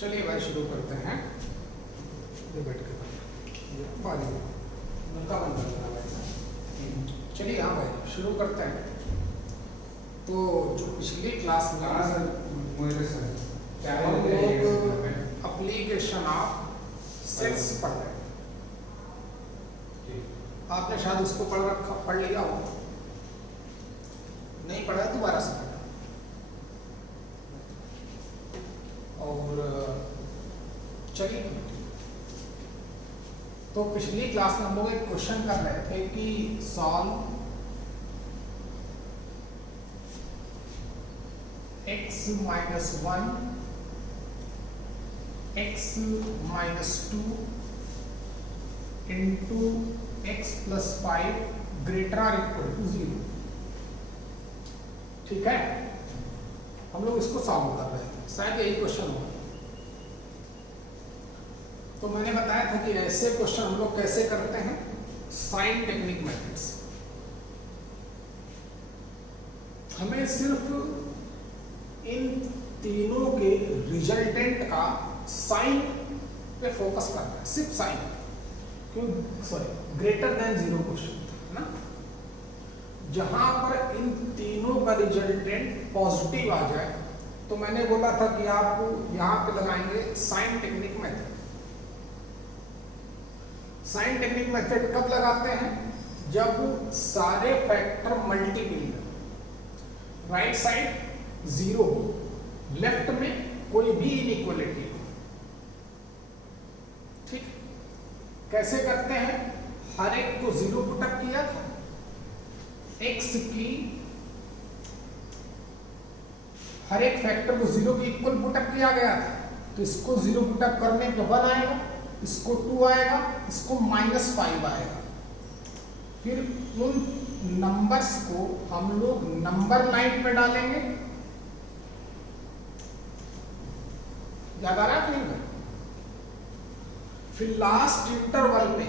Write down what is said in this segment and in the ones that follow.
चलिए भाई शुरू करते हैं। ये बैठ के चलिए हाँ भाई शुरू करते हैं। तो जो पिछली क्लास में हम लोग एप्लीकेशन ऑफ सेल्स पढ़ रहे हैं। आपने शायद उसको पढ़ लिया हो, नहीं पढ़ा है दोबारा से पढ़ा। और चलिए तो पिछली क्लास में हम लोग एक क्वेश्चन कर रहे थे कि solve x minus 1 x minus 2 into x plus 5 greater or equal to 0। ठीक है, हम लोग इसको सॉल्व कर रहे थे, शायद यही क्वेश्चन होगा। तो मैंने बताया था कि ऐसे क्वेश्चन हम लोग कैसे करते हैं, साइन टेक्निक मेथड्स। हमें सिर्फ इन तीनों के रिजल्टेंट का साइन पे फोकस करना है, सिर्फ साइन। क्यों? सॉरी, ग्रेटर देन 0 क्वेश्चन है ना, जहां पर इन तीनों का रिजल्टेंट पॉजिटिव आ जाए तो मैंने बोला था कि आप यहां पे लगाएंगे sign technique method. Sign technique method कब लगाते हैं? जब सारे फैक्टर मल्टीपल हो, राइट साइड 0, लेफ्ट में कोई भी इनइक्वालिटी हो। ठीक, कैसे करते हैं? हर एक को 0 पुटअप किया था, x की हर एक फैक्टर को 0 के इक्वल पुटअप किया गया था, तो इसको 0 पुटअप करने पे 1 आएगा, इसको 2 आएगा, इसको -5 आएगा। फिर उन नंबर्स को हम लोग नंबर लाइन पे डालेंगे। याद आ रहा है कि नहीं? फिर लास्ट इंटरवल पे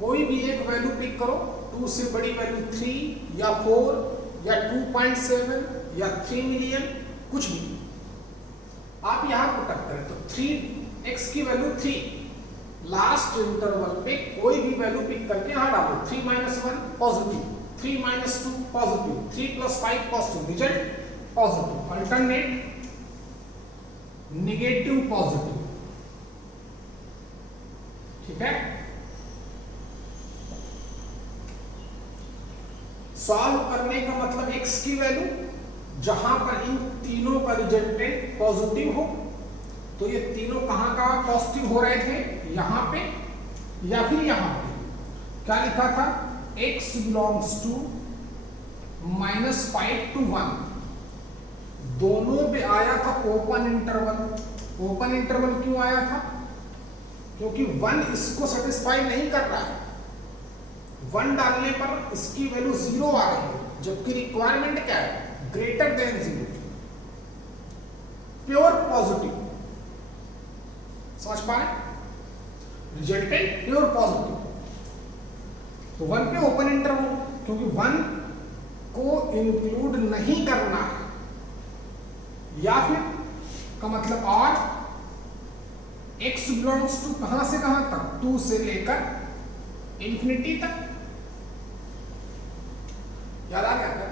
कोई भी एक वैल्यू पिक करो, 2 से बड़ी वैल्यू 3 या 4 या 2.7 या 3 मिलियन, कुछ भी आप यहां पुटअप करें तो 3x की वैल्यू 3, लास्ट इंटरवल पे कोई भी वैल्यू पिक करके यहां डालो। 3 - 1 positive, 3 - 2 positive, 3 + 5 positive, result positive. Alternate negative positive. ठीक है, सॉल्व करने का मतलब x की वैल्यू जहां पर इन तीनों का रिजल्टेंट पॉजिटिव हो, तो ये तीनों कहां का पॉजिटिव हो रहे थे? यहां पे या फिर यहां पे। क्या लिखा था? x belongs to -5 to 1। दोनों पे आया था ओपन इंटरवल। ओपन इंटरवल क्यों आया था? क्योंकि 1 इसको सेटिस्फाई नहीं कर रहा है। 1 डालने पर इसकी वैल्यू 0 आ रही है, जबकि रिक्वायरमेंट क्या है? Greater than 0, pure positive. समझ पा रहे? Resultant pure positive. तो 1 पे ओपन इंटरवल, क्योंकि 1 को इंक्लूड नहीं करना है, या फिर का मतलब और x बिलोंग्स टू कहां से कहां तक? 2 से लेकर इंफिनिटी तक। याद आ गया क्या?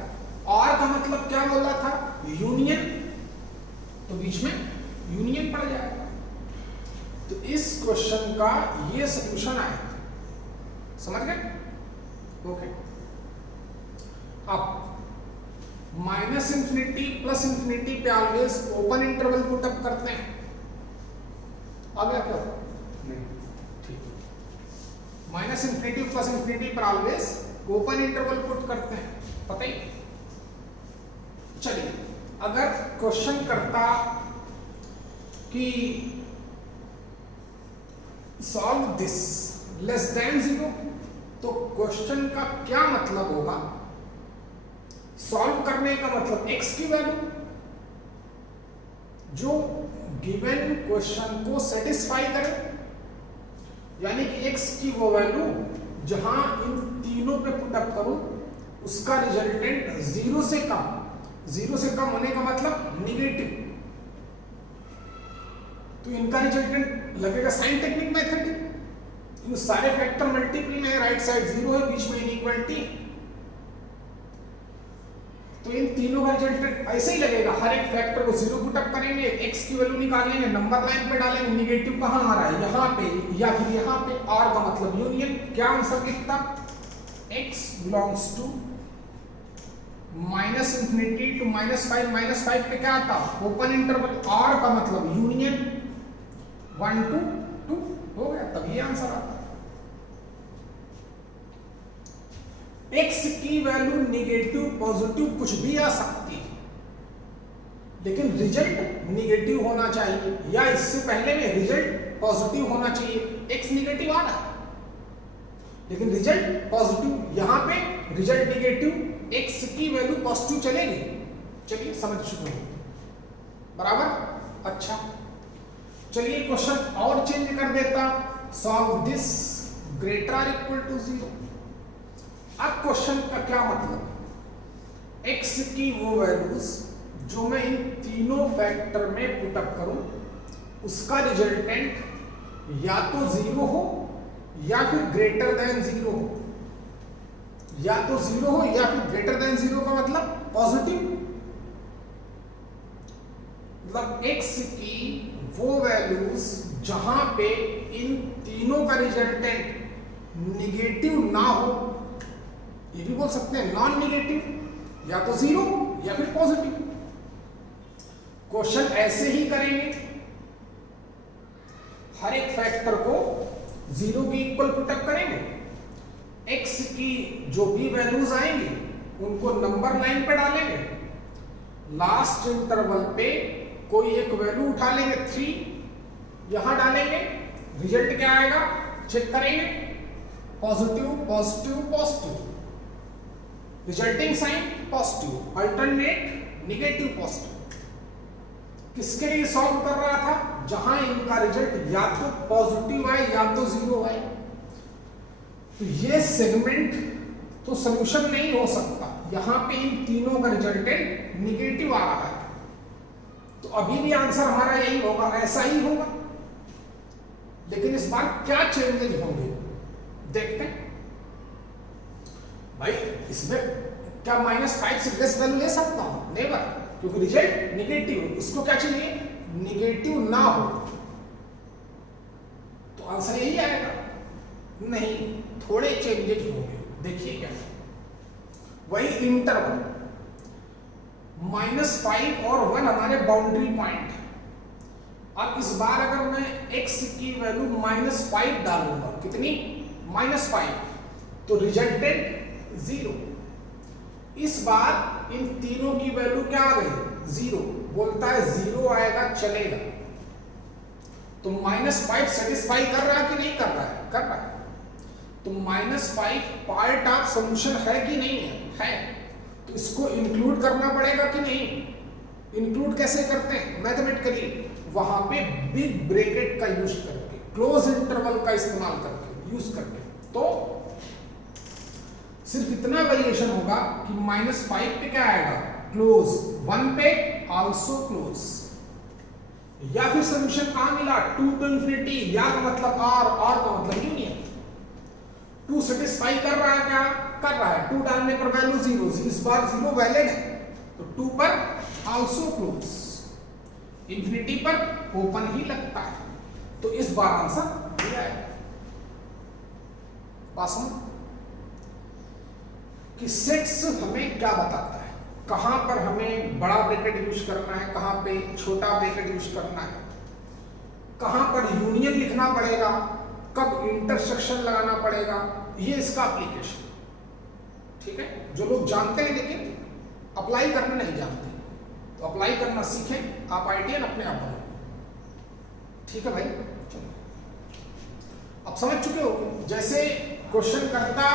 और का मतलब क्या बोला था? यूनियन, तो बीच में यूनियन पड़ जाएगा। तो इस क्वेश्चन का ये सॉल्यूशन आया, समझ गए? ओके, अब -∞ +∞ पे ऑलवेज ओपन इंटरवल पुटअप करते हैं। आ गया क्या? नहीं, ठीक। -∞ +∞ पर ऑलवेज ओपन इंटरवल पुट करते हैं, पता ही। चलिए, अगर क्वेश्चन करता कि सॉल्व दिस लेस देन 0, तो क्वेश्चन का क्या मतलब होगा? सॉल्व करने का मतलब x की वैल्यू जो गिवन क्वेश्चन को सेटिस्फाई करे, यानी कि x की वो वैल्यू जहां इन तीनों पे पुटअप करूं उसका रिजल्टेंट 0 से कम। 0 से कम होने का मतलब निगेटिव। तो इनका रिजल्टेंट लगेगा साइन टेक्निक मेथड। इन सारे फैक्टर मल्टीपल में है, राइट साइड 0 है, बीच में इनइक्वालिटी, तो इन तीनों का रिजल्टेंट ऐसे ही लगेगा। हर एक फैक्टर को 0 पुटअप करेंगे, x की वैल्यू निकालेंगे, नंबर लाइन पे डालेंगे, निगेटिव कहाँ आ रहा है, यहाँ पे या फिर यहाँ पे, r का मतलब यूनियन। क्या आंसर लिखता, x बिलोंग्स टू -∞ to -5 पे क्या आता, ओपन इंटरवल, r का मतलब यूनियन 1 to 2 हो गया, तब ये आंसर आता। x की वैल्यू नेगेटिव पॉजिटिव कुछ भी आ सकती है, लेकिन रिजल्ट नेगेटिव होना चाहिए, या इससे पहले में रिजल्ट पॉजिटिव होना चाहिए। x नेगेटिव आ रहा है लेकिन रिजल्ट पॉजिटिव, यहां पे रिजल्ट नेगेटिव, x की वैल्यू पॉजिटिव चलेगी। चलिए समझ चुके हैं, बराबर। अच्छा चलिए क्वेश्चन और चेंज कर देता, solve this greater or equal to 0। अब क्वेश्चन का क्या मतलब, x की वो वैल्यूज जो मैं इन तीनों फैक्टर में पुटअप करूं, उसका रिजल्टेंट या तो 0 हो या फिर ग्रेटर देन 0 हो, या तो 0 हो या फिर ग्रेटर देन 0 का मतलब पॉजिटिव। मतलब x की वो वैल्यूज जहां पे इन तीनों का रिजल्टेंट निगेटिव ना हो, ये भी बोल सकते हैं नॉन निगेटिव, या तो 0 या फिर पॉजिटिव। क्वेश्चन ऐसे ही करेंगे, हर एक फैक्टर को 0 के इक्वल पुटअप करेंगे, x की जो भी वैल्यूज आएंगी उनको नंबर लाइन पे डालेंगे, लास्ट इंटरवल पे कोई एक वैल्यू उठा लेंगे 3, यहां डालेंगे, रिजल्ट क्या आएगा चेक करेंगे, positive positive positive, resulting sign positive, alternate negative positive. किसके लिए सॉल्व कर रहा था, जहां इनका रिजल्ट या तो पॉजिटिव आए या तो 0 आए। तो ये सेगमेंट तो सॉल्यूशन नहीं हो सकता, यहां पे इन तीनों का रिजल्टेंट नेगेटिव आ रहा है, तो अभी भी आंसर हमारा यही होगा, ऐसा ही होगा। लेकिन इस बार क्या चेंजेस होंगे देखते हैं। भाई इसमें क्या -5 से लेस वैल्यू ले सकता हूं, नेवर, क्योंकि रिजल्ट नेगेटिव है। इसको क्या चाहिए, नेगेटिव ना हो, तो आंसर यही आएगा। नहीं, थोड़े चेंजेस होंगे, देखिए क्या। वही इंटरवल -5 और 1 हमारे बाउंड्री पॉइंट। अब इस बार अगर मैं x की वैल्यू -5 डालूंगा, कितनी, -5, तो रिजल्टेंट 0। इस बार इन तीनों की वैल्यू क्या आ गई, 0। बोलता है 0 आएगा चलेगा, तो -5 सेटिस्फाई कर रहा है कि नहीं कर रहा है, कर रहा है। तो -5 पार्ट ऑफ सॉल्यूशन है कि नहीं है, तो इसको इंक्लूड करना पड़ेगा कि नहीं। इंक्लूड कैसे करते हैं मैथमेटिकली, वहां पे बिग ब्रैकेट का यूज करके, क्लोज इंटरवल का इस्तेमाल करके, यूज करके। तो सिर्फ इतना वेरिएशन होगा कि -5 पे क्या आएगा, क्लोज, 1 पे आल्सो क्लोज, या फिर सॉल्यूशन कहां मिला, 2 to infinity, या का मतलब r का मतलब यूनियन। 2 सेटिस्फाई कर रहा है, क्या कर रहा है, 2 डालने पर वैल्यू 0, इस बार 0 वैलिड है, तो 2 पर आल्सो क्लोज, इंफिनिटी पर ओपन ही लगता है, तो इस बार आंसर दिया है। बात समझ कि सेट्स हमें क्या बताता है, कहां पर हमें बड़ा ब्रैकेट यूज करना है, कहां पे छोटा ब्रैकेट यूज करना है, कहां पर यूनियन लिखना पड़ेगा, कब इंटरसेक्शन लगाना पड़ेगा, ये इसका एप्लीकेशन। ठीक है, जो लोग जानते हैं लेकिन अप्लाई करना नहीं जानते, तो अप्लाई करना सीखें, आप आइडिया अपने आप बनो। ठीक है भाई, चलो अब समझ चुके हो। जैसे क्वेश्चन करता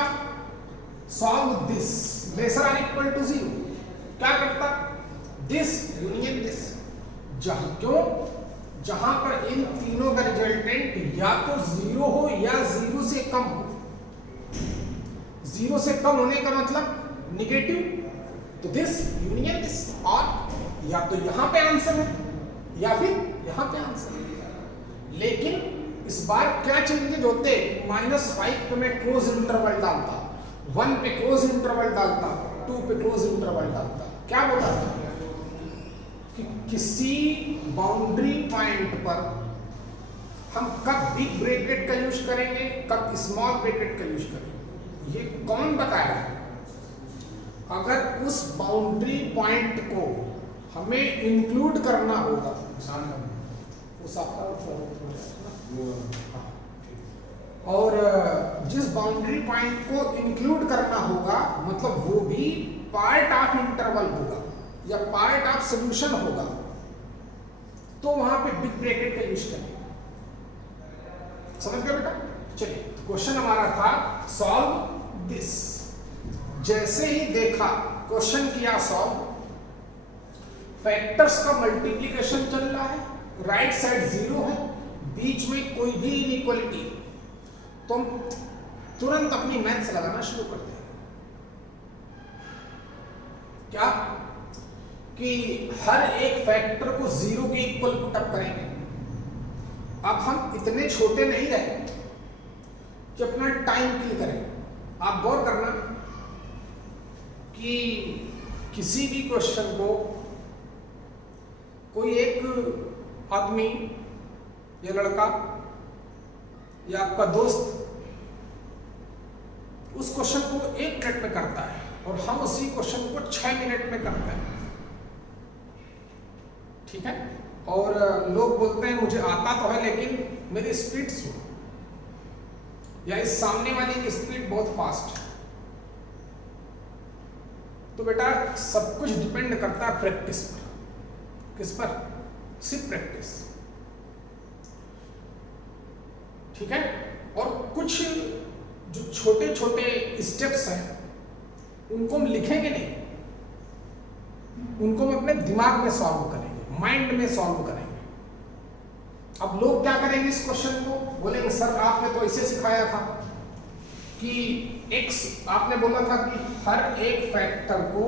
solve this lesser or equal to 0, क्या करता, दिस यूनियन दिस, जहां पर इन तीनों का रिजल्टेंट या तो 0 हो या 0 से कम हो। 0 से कम होने का मतलब निगेटिव, तो दिस यूनियन दिस, और या तो यहां पे आंसर है या फिर यहां पे आंसर है। लेकिन इस बार क्या चेंजेज होते, -5 पे मैं क्लोज इंटरवल डालता, 1 पे क्लोज इंटरवल डालता, 2 पे क्लोज इंटरवल डालता। क्या बोला कि किसी बाउंड्री पॉइंट पर हम कब बिग ब्रैकेट का यूज करेंगे, कब स्मॉल ब्रैकेट का यूज करेंगे, ये कौन बताया? अगर उस बाउंड्री पॉइंट को हमें इंक्लूड करना होगा, उस और जिस बाउंड्री पॉइंट को इंक्लूड करना होगा मतलब वो भी पार्ट ऑफ इंटरवल होगा या पार्ट ऑफ सॉल्यूशन होगा, तो वहां पे बिग ब्रैकेट का यूज करेंगे। समझ गए बेटा? चलिए, क्वेश्चन हमारा था सॉल्व दिस। जैसे ही देखा क्वेश्चन किया सॉल्व, फैक्टर्स का मल्टीप्लिकेशन चल रहा है, राइट साइड 0 है, बीच में कोई भी इनइक्वालिटी, तो हम तुरंत अपनी मैथ्स लगाना शुरू करते हैं। क्या कि हर एक फैक्टर को 0 के इक्वल पुट अप करेंगे। अब हम इतने छोटे नहीं रहे कि अपना टाइम किल करें। आप गौर करना कि किसी भी क्वेश्चन को कोई एक आदमी या लड़का या आपका दोस्त उस क्वेश्चन को 1 मिनट में करता है और हम उसी क्वेश्चन को 6 मिनट में करते हैं, ठीक है? और लोग बोलते हैं मुझे आता तो है लेकिन मेरी स्पीड स्लो, या इस सामने वाले की स्पीड बहुत फास्ट है। तो बेटा सब कुछ डिपेंड करता है प्रैक्टिस पर। किस पर? सिर्फ प्रैक्टिस, ठीक है? और कुछ जो छोटे छोटे स्टेप्स हैं उनको हम लिखेंगे नहीं, उनको हम अपने दिमाग में सॉल्व करेंगे, माइंड में सॉल्व करेंगे। अब लोग क्या करेंगे, इस क्वेश्चन को बोलेंगे सर आपने तो ऐसे सिखाया था कि x, आपने बोला था कि हर एक फैक्टर को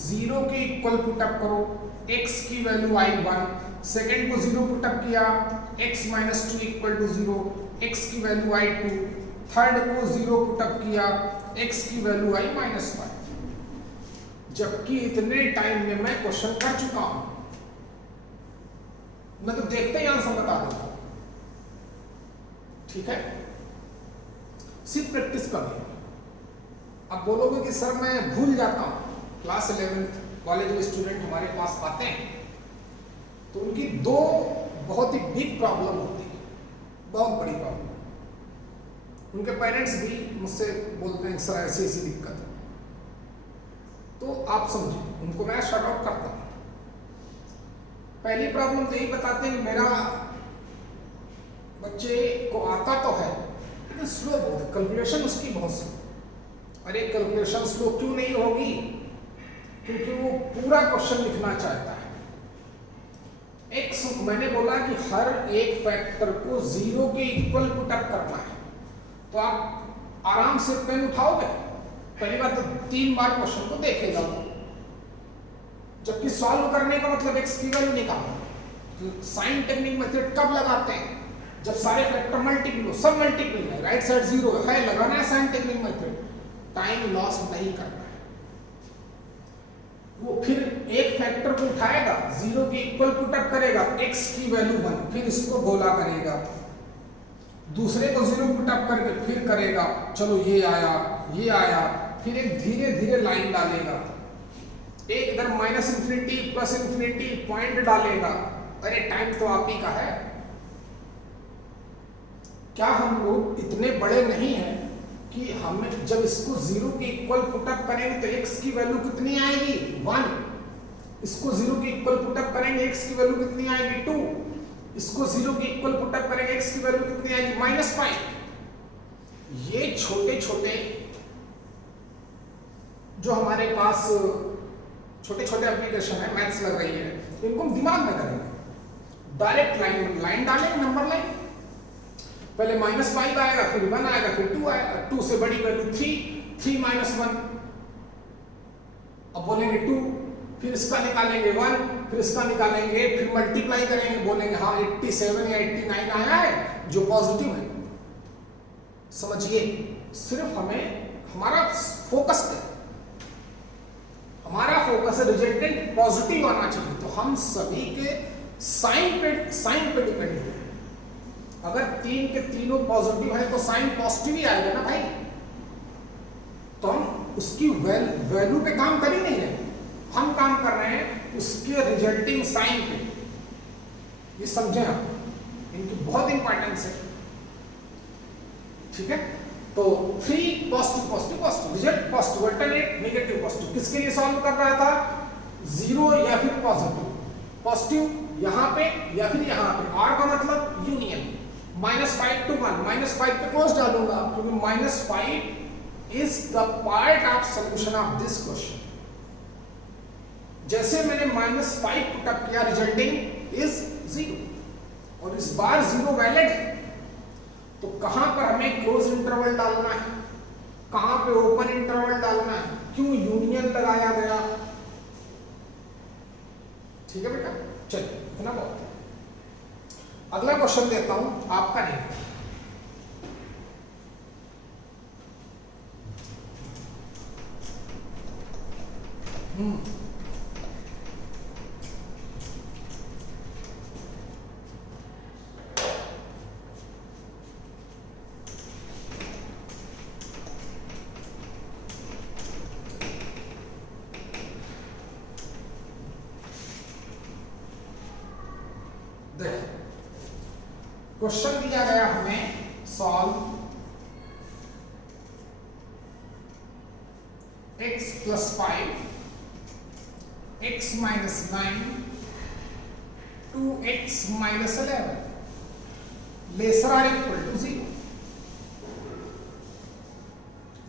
0 के इक्वल पुटअप करो, x की वैल्यू आई 1, सेकेंड को 0 पुटअप किया, x - 2 इक्वल टू 0, x की वैल्यू आई 2, थर्ड को 0 पुटअप किया, x की वैल्यू आई -5। जबकि इतने टाइम में मैं क्वेश्चन कर चुका हूं, मैं तो देखते ही आंसर बता दूंगा, ठीक है? सिर्फ प्रैक्टिस करिए। अब बोलोगे कि सर मैं भूल जाता हूं। क्लास 11th कॉलेज में स्टूडेंट हमारे पास आते हैं तो उनकी 2 बहुत ही बिग प्रॉब्लम होती है, बहुत बड़ी प्रॉब्लम। उनके पेरेंट्स भी मुझसे बोलते हैं सर ऐसी ऐसी दिक्कत है, तो आप समझिए, उनको मैं शॉर्ट आउट करता हूं। पहली प्रॉब्लम तो यही बताते हैं मेरा बच्चे को आता तो है लेकिन स्लो बहुत है, कैलकुलेशन उसकी बहुत स्लो। और एक कैलकुलेशन स्लो क्यों नहीं होगी? क्योंकि वो पूरा क्वेश्चन लिखना चाहता है। मैंने बोला कि हर एक फैक्टर को 0 के इक्वल पुटअप करना है, तो आप आराम से पेन उठाओगे, पहली बार तो 3 बार क्वेश्चन को देखेगा, जबकि सॉल्व करने का मतलब x की वैल्यू निकालना। तो साइन टेक्निक मेथड कब लगाते हैं? जब सारे फैक्टर मल्टीपल हो, सब मल्टीपल है, राइट साइड 0 है, लगाना है sign technique method, time loss नहीं करना है। वो फिर एक फैक्टर को उठाएगा, 0 के इक्वल पुटअप करेगा, x की वैल्यू 1, फिर इसको गोला करेगा, दूसरे को 0 पुटअप करके फिर करेगा, चलो ये आया, फिर एक धीरे धीरे लाइन डालेगा, एक इधर -∞, +∞ पॉइंट डालेगा। अरे टाइम तो आप ही का है। क्या हम लोग इतने बड़े नहीं हैं कि हमें जब इसको 0 के इक्वल पुटअप करेंगे तो x की वैल्यू कितनी आएगी? 1। इसको 0 के इक्वल पुटअप करेंगे, x की वैल्यू कितनी आएगी? 2। इसको 0 के इक्वल पुटअप करेंगे, x की वैल्यू कितनी आएगी? -5। ये छोटे छोटे जो हमारे पास छोटे छोटे एप्लीकेशन है, मैथ्स लग रही है, इनको हम दिमाग में करेंगे। डायरेक्ट लाइन डालेंगे, नंबर लाइन, पहले -5 आएगा, फिर 1 आएगा, फिर 2 आएगा, 2 से बड़ी वैल्यू 3, 3 - 1, अब बोलेंगे 2, फिर इसका निकालेंगे 1, फिर इसका निकालेंगे 8, फिर मल्टीप्लाई करेंगे, बोलेंगे हाँ 87 या 89 आया है जो पॉजिटिव है। समझिए, सिर्फ हमें हमारा फोकस है, हमारा फोकस है रिजल्टेंट पॉजिटिव आना चाहिए। तो हम सभी के साइन पे डिपेंड है। अगर 3 के तीनों पॉजिटिव है तो साइन पॉजिटिव ही आएगा ना भाई। तो हम उसकी वैल्यू पे काम कर ही नहीं रहे, हम काम कर रहे हैं उसके रिजल्टिंग साइन पे। ये समझे आप, इनकी बहुत इंपॉर्टेंस है। ठीक है, तो 3 positive positive positive, result positive, alternate negative positive. किसके लिए सॉल्व कर रहा था? 0 या फिर पॉजिटिव, पॉजिटिव यहाँ पे या फिर यहाँ पे। R का मतलब यूनियन, -5 to 1, -5 पे क्लोज डालूंगा क्योंकि -5 is the part of solution of this question। जैसे मैंने -5 पुटअप किया, रिजल्टिंग इज 0, और इस बार 0 वैलिड है। तो कहां पर हमें क्लोज इंटरवल डालना है, कहां पे ओपन इंटरवल डालना है, क्यों यूनियन लगाया गया? ठीक है बेटा, चलिए इतना बहुत है। अगला क्वेश्चन देता हूं, आपका नहीं। क्वेश्चन दिया गया हमें, solve x + 5 x - 9 2x - 11 lesser or equal to 0।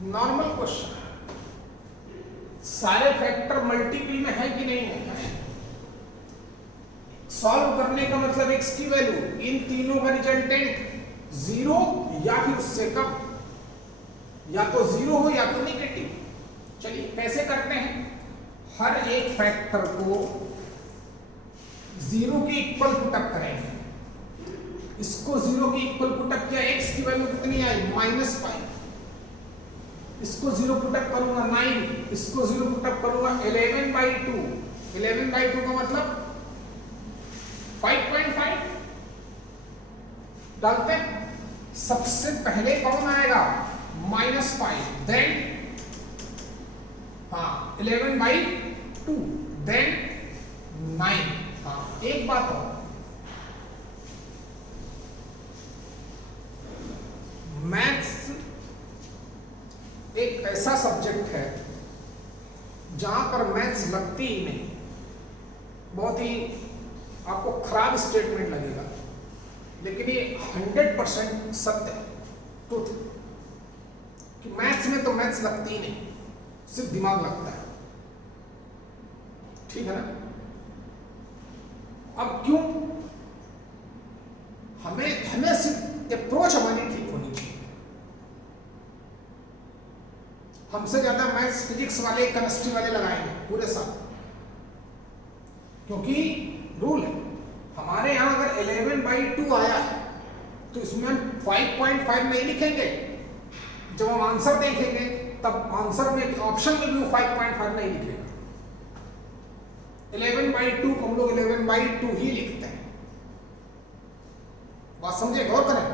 Normal question, सारे फैक्टर मल्टीपल में है कि नहीं है? सॉल्व करने का मतलब x की वैल्यू, इन तीनों का रिजल्टेंट 0 या फिर उससे कम, या तो 0 हो या तो नेगेटिव। चलिए कैसे करते हैं? हर एक फैक्टर को 0 के इक्वल पुटअप करेंगे। इसको 0 के इक्वल पुटअप किया, x की वैल्यू कितनी आई? -5। इसको 0 पुटअप करूंगा 9, इसको 0 पुटअप करूंगा 11/2। 11/2 का मतलब 5.5 डालते हैं। सबसे पहले कौन आएगा? -5, देन 11/2, देन 9। एक बात और, मैथ्स एक ऐसा सब्जेक्ट है जहां पर मैथ्स लगती ही नहीं। बहुत ही आपको खराब स्टेटमेंट लगेगा, लेकिन ये 100% सत्य है, ट्रूथ, कि मैथ्स में तो मैथ्स लगती ही नहीं, सिर्फ दिमाग लगता है। ठीक है ना? अब क्यों? हमें सिर्फ अप्रोच हमारी ठीक होनी चाहिए। हमसे ज्यादा मैथ्स फिजिक्स वाले, केमिस्ट्री वाले लगाएंगे पूरे साल, क्योंकि रूल है हमारे यहां अगर 11/2 आया है तो इसमें हम 5.5 नहीं लिखेंगे। जब हम आंसर देखेंगे तब आंसर में ऑप्शन में भी 5.5 नहीं लिखेगा। 11/2 को हम लोग 11/2 ही लिखते हैं। बात समझे, गौर करें।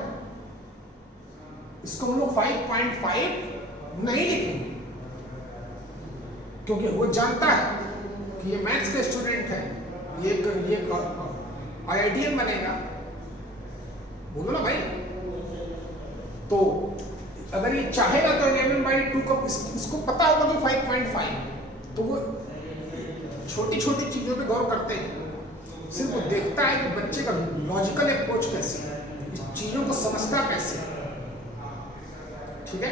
इसको हम लोग 5.5 नहीं लिखेंगे, क्योंकि वो जानता है कि ये मैथ्स का स्टूडेंट है, ये IITian बनेगा। बोलो ना भाई। तो अगर ये चाहेगा तो 11/2 को, इसको पता होगा कि 5.5, तो वो छोटी छोटी चीजों पे गौर करते हैं। सिर्फ वो देखता है कि बच्चे का लॉजिकल अप्रोच कैसे है, इस चीजों को समझता कैसे है। ठीक है,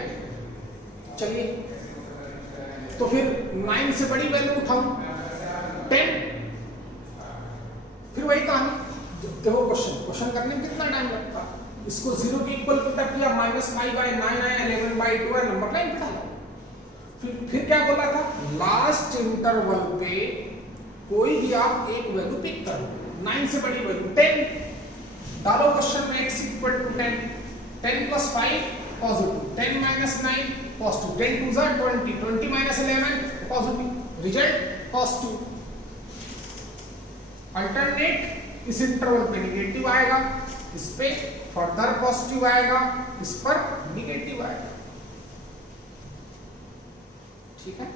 चलिए तो फिर 9 से बड़ी वैल्यू उठाऊं 10, फिर वही कहानी। देखो क्वेश्चन करने में कितना टाइम लगता है। इसको 0 के इक्वल पुटअप किया, -5/9 आया, 11/2 है, नंबर लाइन बिठा लो। फिर क्या बोला था? लास्ट इंटरवल पे कोई भी आप एक वैल्यू पिक करो, 9 से बड़ी वैल्यू 10 डालो क्वेश्चन में, x equal to 10, 10 plus 5 positive, 10 minus 9 positive, 10 two ज़ा 20, 20 minus 11 positive, result positive. Alternate इस इंटरवल पे निगेटिव आएगा, इस पे फर्दर पॉजिटिव आएगा, इस पर निगेटिव आएगा। ठीक है,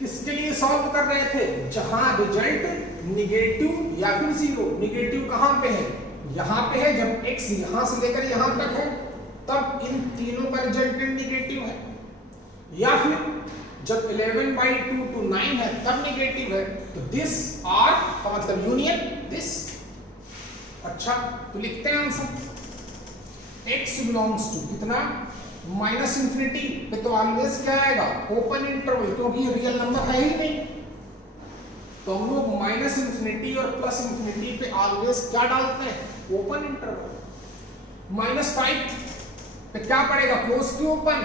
किसके लिए सॉल्व कर रहे थे? जहां रिजल्ट निगेटिव या फिर जीरो। निगेटिव कहां पे है? यहां पे है। जब x यहां से लेकर यहां तक है तब इन तीनों का रिजल्टेंट निगेटिव है, या फिर जब 11/2 to 9 है तब निगेटिव है। तो दिस आर का मतलब यूनियन दिस। अच्छा, तो लिखते हैं आंसर। x बिलोंग्स टू कितना? माइनस इंफिनिटी पे तो ऑलवेज क्या आएगा? ओपन इंटरवल, क्योंकि ये रियल नंबर है ही नहीं। तो हम लोग माइनस इंफिनिटी और प्लस इंफिनिटी पे ऑलवेज क्या डालते हैं? Open interval. -5 पे क्या पड़ेगा? क्लोज की ओपन।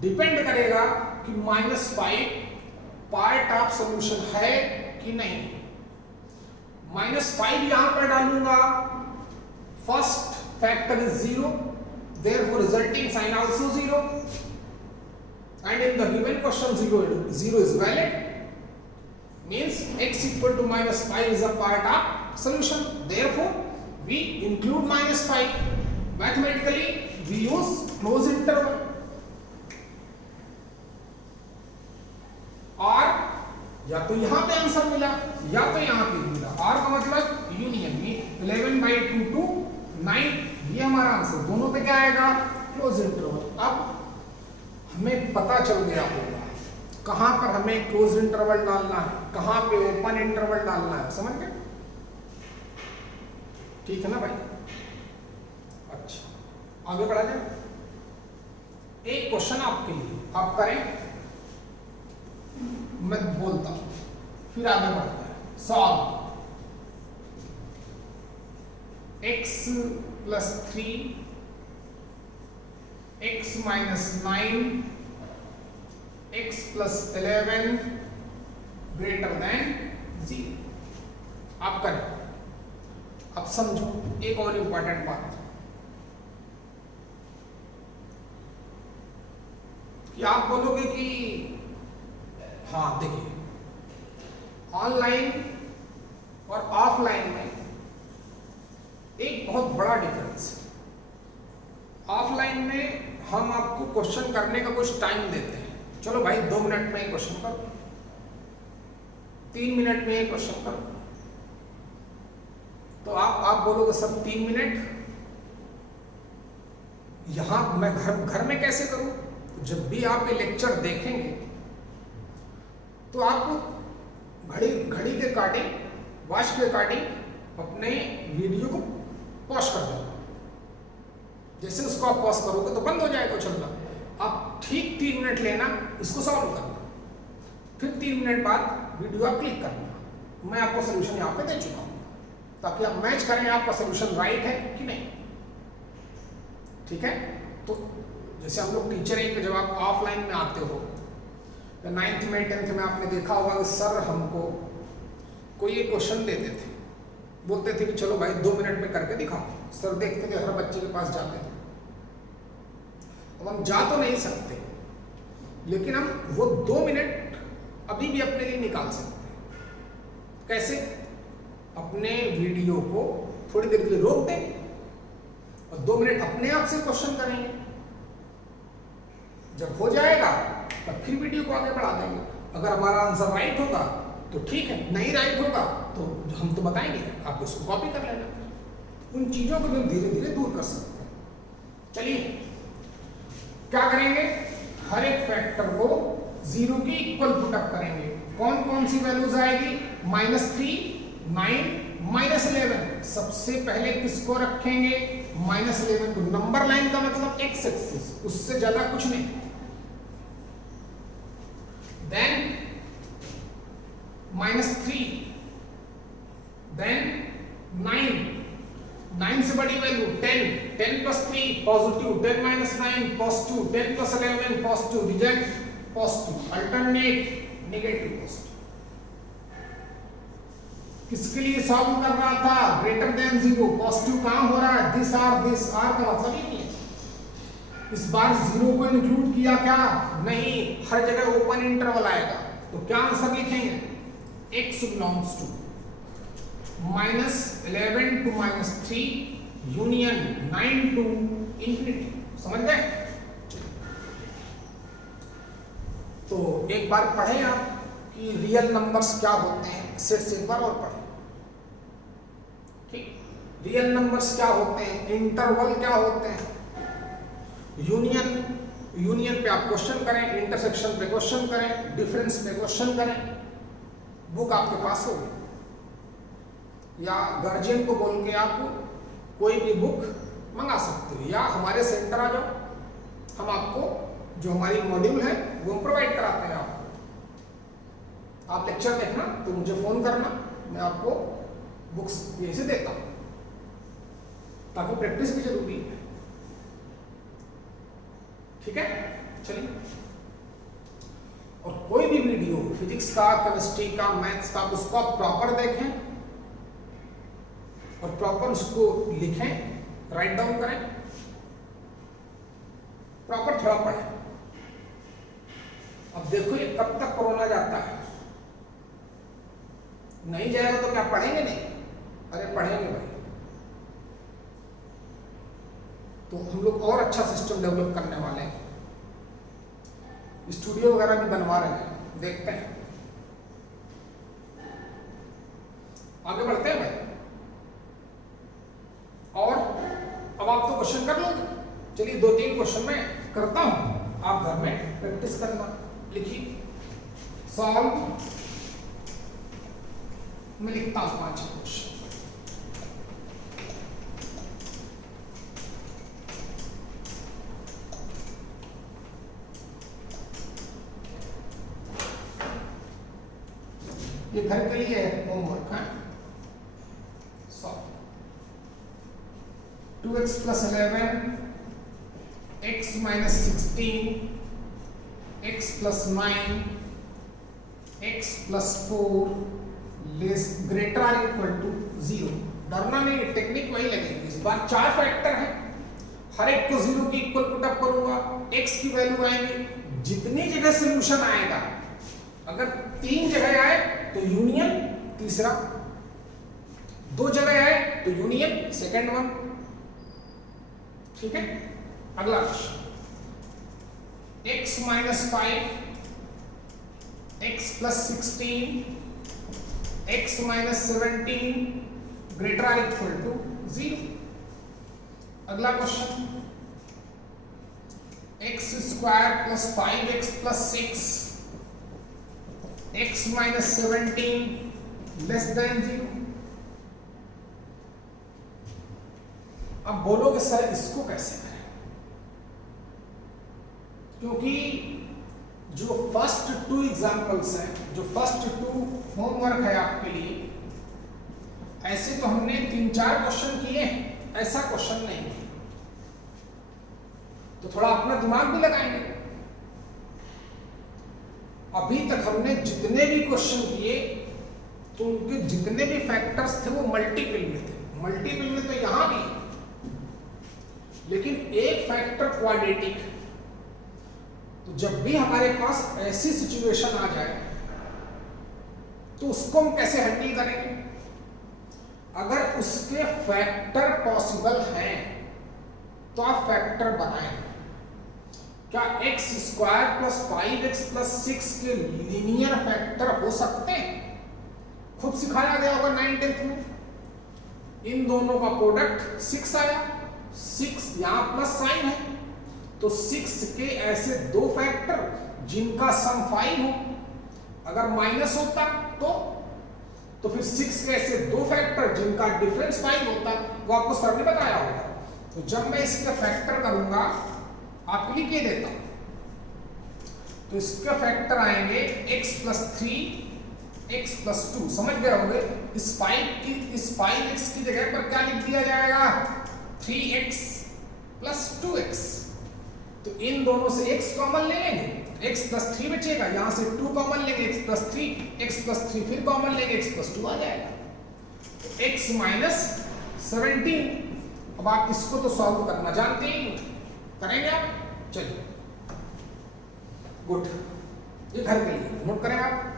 डिपेंड करेगा कि -5 पार्ट ऑफ सॉल्यूशन है कि नहीं। -5 यहां पर डालूंगा, first factor is 0, therefore resulting sign also 0, and in the given question 0 is valid, means x equal to -5 is a part of solution, therefore we include -5. Mathematically we use closed interval, और या तो यहां पे answer मिला या तो यहां पे मिला। और का मतलब यूनियन में 11/2 to 9, ये हमारा आंसर। दोनों पे क्या आएगा? Close interval. अब हमें पता चल गया होगा कहां पर हमें क्लोज इंटरवल डालना है, कहां पे ओपन इंटरवल डालना है। समझ गए? ठीक है ना भाई? अच्छा, आगे बढ़ा जाए। एक क्वेश्चन आपके लिए, आप करें, मैं बोलता हूं फिर आगे बढ़ता है। Solve x plus 3, x minus 9, x plus 11 greater than 0। आप करें। अब समझो एक और इंपॉर्टेंट बात कि आप बोलोगे कि हाँ देखिए, ऑनलाइन और ऑफलाइन में एक बहुत बड़ा डिफरेंस है। ऑफलाइन में हम आपको क्वेश्चन करने का कुछ टाइम देते हैं, चलो भाई 2 मिनट में क्वेश्चन करो, 3 मिनट में क्वेश्चन करो। तो आप बोलोगे सर 3 मिनट, यहां मैं घर में कैसे करूं? जब भी आप ये लेक्चर देखेंगे तो आप घड़ी के अकॉर्डिंग, वॉच के अकॉर्डिंग अपने वीडियो को पॉज कर देना। जैसे उसको आप पॉज करोगे तो बंद हो जाएगा चलना। आप ठीक 3 मिनट लेना, इसको सॉल्व करना, फिर 3 मिनट बाद वीडियो आप क्लिक करना। मैं आपको सोल्यूशन यहाँ पे दे चुका हूँ, ताकि आप मैच करें आपका सोल्यूशन राइट है कि नहीं। ठीक है? तो जैसे हम लोग टीचर हैं कि जब आप ऑफलाइन में आते हो, 9th में 10th में आपने देखा होगा कि सर हमको कोई एक क्वेश्चन देते थे, बोलते थे कि चलो भाई 2 मिनट में करके दिखाओ। सर देखते थे हर बच्चे के पास जाते थे। अब हम जा तो नहीं सकते, लेकिन हम वो 2 मिनट अभी भी अपने लिए निकाल सकते हैं। कैसे? अपने वीडियो को थोड़ी देर के लिए रोक देंगे और 2 मिनट अपने आप से क्वेश्चन करेंगे। जब हो जाएगा तब फिर वीडियो को आगे बढ़ा देंगे। अगर हमारा आंसर राइट होगा तो ठीक है, नहीं राइट होगा तो हम तो बताएंगे, आप उसको कॉपी कर लेना। उन चीजों को भी हम धीरे धीरे दूर कर सकते हैं। चलिए क्या करेंगे? हर एक फैक्टर को 0 की इक्वल पुटअप करेंगे। कौन कौन सी वैल्यूज आएगी? -3, 9, -11। सबसे पहले किसको रखेंगे? -11 को। नंबर लाइन का मतलब x एक्सिस, उससे ज्यादा कुछ नहीं। then -3, then 9, 9 से बड़ी value 10, 10 plus 3 positive, 10 minus 9 positive, 10 plus 11 positive, result positive, alternate negative positive. किसके लिए सॉल्व कर रहा था, ग्रेटर देन 0, पॉजिटिव कहां हो रहा है, दिस आर का मतलब ही नहीं है। इस बार 0 को इंक्लूड किया क्या, नहीं, हर जगह ओपन इंटरवल आएगा। तो क्या आंसर लिखेंगे, x belongs to -11 to -3 union 9 to infinity. समझ गए? तो एक बार पढ़ें आप कि रियल नंबर्स क्या होते हैं, सेट से एक बार और पढ़ें। ठीक, रियल नंबर्स क्या होते हैं, इंटरवल क्या होते हैं, यूनियन पे आप क्वेश्चन करें, इंटरसेक्शन पे क्वेश्चन करें, डिफरेंस पे क्वेश्चन करें। बुक आपके पास होगी या गार्जियन को बोल के आप कोई भी बुक मंगा सकते हो, या हमारे सेंटर आ जाओ, हम आपको जो हमारी मॉड्यूल है वो हम प्रोवाइड कराते हैं आपको। आप लेक्चर देखना तो मुझे फोन करना, मैं आपको बुक्स यहीं से देता हूं, ताकि प्रैक्टिस भी जरूरी है। ठीक है, चलिए। और कोई भी वीडियो फिजिक्स का, केमिस्ट्री का, मैथ्स का, उसको आप प्रॉपर देखें और प्रॉपर उसको लिखें, राइट डाउन करें, प्रॉपर थोड़ा पढ़ें। अब देखो ये कब तक कोरोना जाता है, नहीं जाएगा तो क्या पढ़ेंगे नहीं, अरे पढ़ेंगे भाई। तो हम लोग और अच्छा सिस्टम डेवलप करने वाले हैं, स्टूडियो वगैरह भी बनवा रहे हैं, देखते हैं, आगे बढ़ते हैं भाई। और अब आप तो क्वेश्चन कर लोगे, चलिए 2-3 क्वेश्चन मैं करता हूं, आप घर में प्रैक्टिस करना। लिखिए, सॉल्व, मैं लिखता हूं 5 क्वेश्चन। ये घर के लिए होमवर्क है। 2x + 11 x - 16 x + 9 x + 4 greater or equal to 0। डरना नहीं, टेक्निक वही लगेगी। इस बार 4 फैक्टर है, हर एक को 0 की इक्वल पुट अप करूंगा, x की वैल्यू आएगी, जितनी जगह सोल्यूशन आएगा, अगर 3 जगह आए तो यूनियन तीसरा, 2 जगह आए तो यूनियन सेकेंड वन। ठीक है, अगला question, x - 5 x + 16 x - 17 greater or equal to 0। अगला question, x² + 5x + 6 x - 17 less than 0। अब बोलोगे सर इसको कैसे करें, क्योंकि जो फर्स्ट 2 एग्जांपल्स हैं, जो फर्स्ट 2 होमवर्क है आपके लिए, ऐसे तो हमने 3-4 क्वेश्चन किए हैं, ऐसा क्वेश्चन नहीं है, तो थोड़ा अपना दिमाग भी लगाएंगे। अभी तक हमने जितने भी क्वेश्चन किए तो उनके जितने भी फैक्टर्स थे वो मल्टीपल में थे, मल्टीपल में तो यहां भी, लेकिन एक फैक्टर क्वाड्रेटिक। तो जब भी हमारे पास ऐसी सिचुएशन आ जाए तो उसको हम कैसे हैंडल करेंगे, अगर उसके फैक्टर पॉसिबल हैं तो आप फैक्टर बनाएं। क्या x² + 5x + 6 के लीनियर फैक्टर हो सकते हैं, खुद सिखाया गया होगा 9th में। इन दोनों का प्रोडक्ट 6 आया, 6 यहां प्लस साइन है, तो 6 के ऐसे 2 फैक्टर जिनका सम 5 हो, अगर माइनस होता तो फिर 6 के ऐसे 2 फैक्टर जिनका डिफरेंस 5 होता, वो आपको सर ने बताया होगा। तो जब मैं इसका फैक्टर करूंगा, आपके लिए क्या देता हूं, तो इसके फैक्टर आएंगे x + 3 x + 2। समझ गए होंगे, इस 5x की जगह पर क्या लिख दिया जाएगा, 3x + 2x। तो इन दोनों से x कॉमन ले लेंगे, x + 3 बचेगा, यहां से 2 कॉमन लेंगे, x + 3 फिर कॉमन लेंगे, x + 2 आ जाएगा। x minus 17। अब आप इसको तो सॉल्व करना जानते ही, करेंगे आप? चलिए गुड, ये घर के लिए नोट करें आप।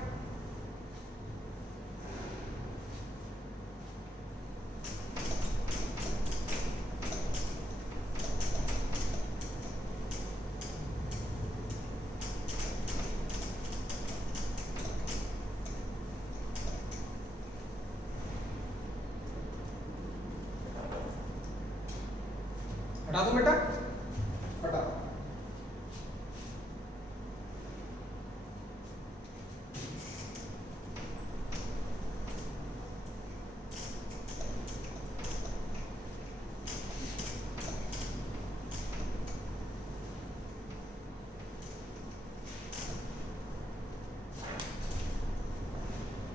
हटा दो बेटा, हटा दो।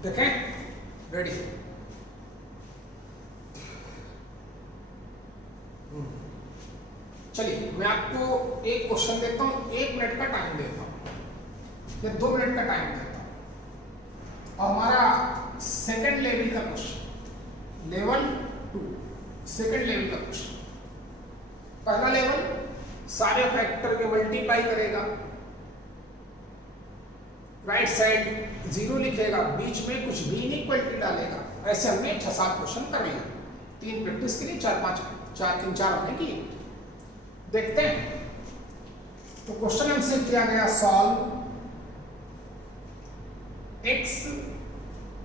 देखें, रेडी। चलिए मैं आपको एक क्वेश्चन देता हूं, 1 मिनट का टाइम देता हूं या 2 मिनट का टाइम देता हूं, और हमारा सेकंड लेवल का क्वेश्चन, लेवल 2, सेकंड लेवल का क्वेश्चन। पहला लेवल सारे फैक्टर के मल्टीप्लाई करेगा, राइट साइड 0 लिखेगा, बीच में कुछ भी इनइक्वालिटी डालेगा। ऐसे हमने 6-7 क्वेश्चन कर लिए, 3 प्रैक्टिस के लिए, 4 हमने किए। देखते हैं। तो क्वेश्चन हमसे किया गया, solve x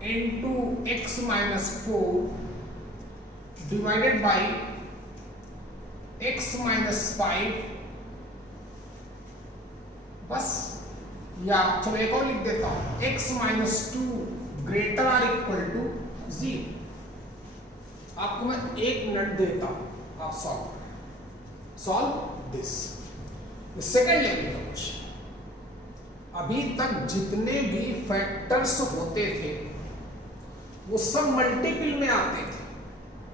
into x minus 4 divided by x minus 5, बस। या चलो एक और लिख देता हूं, x minus 2 greater or equal to 0। आपको मैं 1 मिनट देता हूं, आप सॉल्व दिस। सेकेंड लेवल का क्वेश्चन। अभी तक जितने भी फैक्टर्स होते थे वो सब मल्टीपल में आते थे,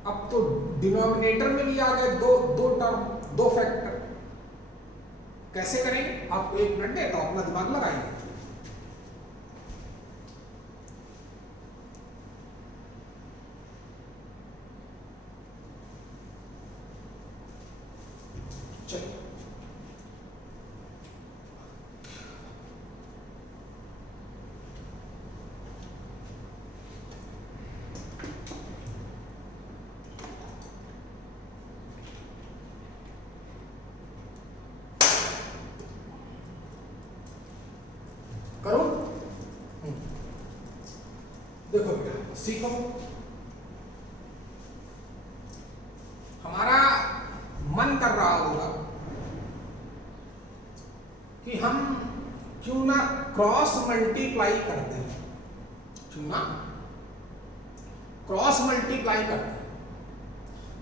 अब तो डिनोमिनेटर में भी आ गए दो टर्म, 2 फैक्टर। कैसे करेंगे? आपको 1 मिनट देता हूं, अपना दिमाग लगाइए। चलिए करो। देखो बेटा, सीखो। हमारा मन कर रहा होगा कि हम क्यों ना क्रॉस मल्टीप्लाई करते हैं, क्यों ना क्रॉस मल्टीप्लाई करते हैं।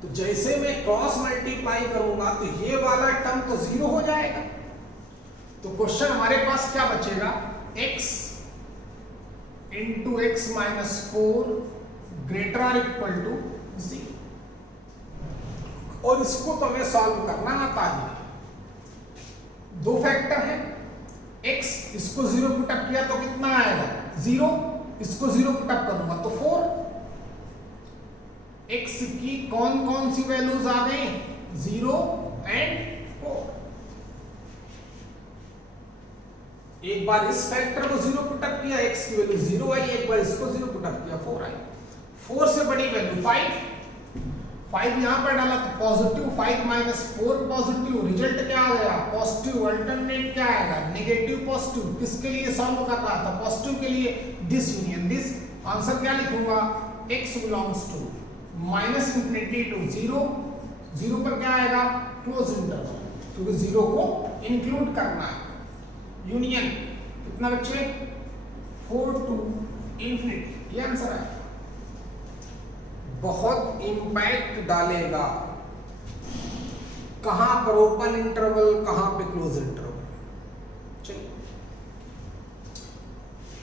तो जैसे मैं क्रॉस मल्टीप्लाई करूंगा तो ये वाला टर्म तो 0 हो जाएगा। तो क्वेश्चन हमारे पास क्या बचेगा, x into x minus 4 greater or equal to 0। और इसको तो हमें सॉल्व करना आता है। 2 फैक्टर है, x, इसको 0 पुटअप किया तो कितना आएगा 0, इसको 0 पुटअप करूंगा तो 4। x की कौन कौन सी वैल्यूज आ गई, 0 एंड 4। एक बार इस फैक्टर को 0 पुटअप किया, x की वैल्यू 0 आई, एक बार इसको 0 पुटअप किया 4 आई। 4 से बड़ी वैल्यू 5 यहां पर डाला तो पॉजिटिव, 5 माइनस 4 पॉजिटिव, रिजल्ट क्या आ गया पॉजिटिव। अल्टरनेट क्या आएगा, नेगेटिव पॉजिटिव। किसके लिए सॉल्व कर रहा था, पॉजिटिव के लिए, दिस यूनियन दिस। आंसर क्या लिखूंगा, x belongs to minus infinity to 0, 0 पर क्या आएगा क्लोज इंटरवल, क्योंकि 0 को इंक्लूड करना है। यूनियन कितना बच्चे, 4 टू इंफिनिटी, ये आंसर है। बहुत इंपैक्ट डालेगा, कहां पर ओपन इंटरवल, कहां पे क्लोज इंटरवल। चलिए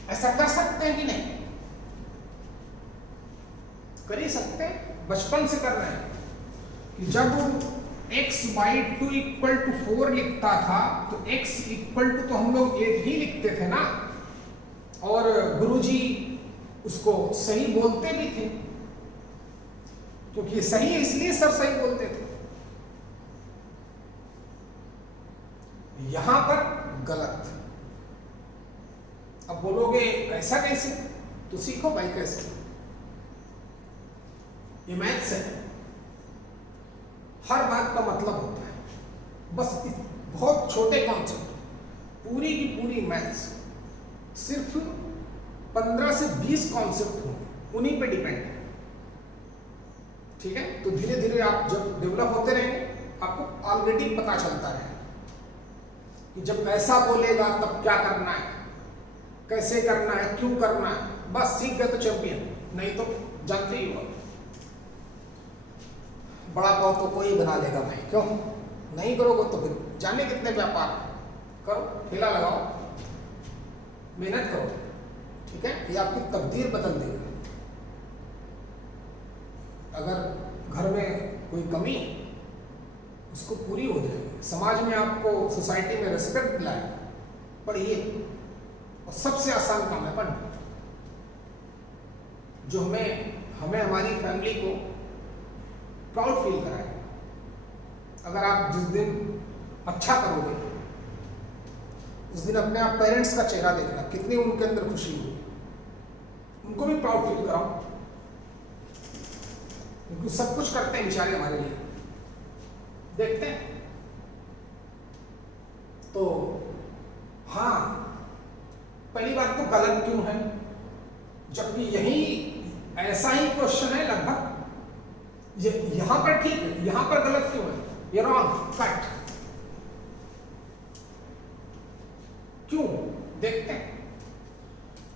ऐसा कर सकते हैं कि नहीं, कर ही सकते हैं, बचपन से कर रहे हैं कि जब x बाई 2 इक्वल टू 4 लिखता था तो x इक्वल टू तो हम लोग 8 ही लिखते थे ना, और गुरुजी उसको सही बोलते भी थे। क्योंकि ये सही है इसलिए सर सही बोलते थे। यहां पर गलत। अब बोलोगे ऐसा कैसे, तो सीखो भाई कैसे। ये मैथ्स है, हर बात का मतलब होता है, बस बहुत छोटे कॉन्सेप्ट, पूरी की पूरी मैथ्स सिर्फ 15 से 20 कॉन्सेप्ट होंगे, उन्हीं पे डिपेंड है। ठीक है, तो धीरे धीरे आप जब डेवलप होते रहेंगे आपको ऑलरेडी पता चलता रहेगा कि जब ऐसा बोलेगा तब क्या करना है, कैसे करना है, क्यों करना है। बस सीख गए तो चैंपियन, नहीं तो जानते ही हो बड़ा पाव तो कोई बना लेगा भाई। क्यों नहीं करोगे तो फिर जाने कितने व्यापार करो, ठेला लगाओ, मेहनत करो। ठीक है, ये आपकी तकदीर बदल देगा। अगर घर में कोई कमी उसको पूरी हो जाएगी, समाज में आपको सोसाइटी में रिस्पेक्ट मिलाए, पढ़िए। और सबसे आसान काम है पढ़ना, जो हमें हमारी फैमिली को प्राउड फील कराए। अगर आप जिस दिन अच्छा करोगे उस दिन अपने आप पेरेंट्स का चेहरा देखना, कितनी उनके अंदर खुशी होगी, उनको भी प्राउड फील कराओ, क्योंकि सब कुछ करते हैं बेचारे हमारे लिए। देखते हैं तो हाँ, पहली बात तो गलत क्यों है, जबकि यही ऐसा ही क्वेश्चन है लगभग, यहां पर ठीक है, यहां पर गलत क्यों है, ये रॉन्ग, कट क्यों, देखते हैं।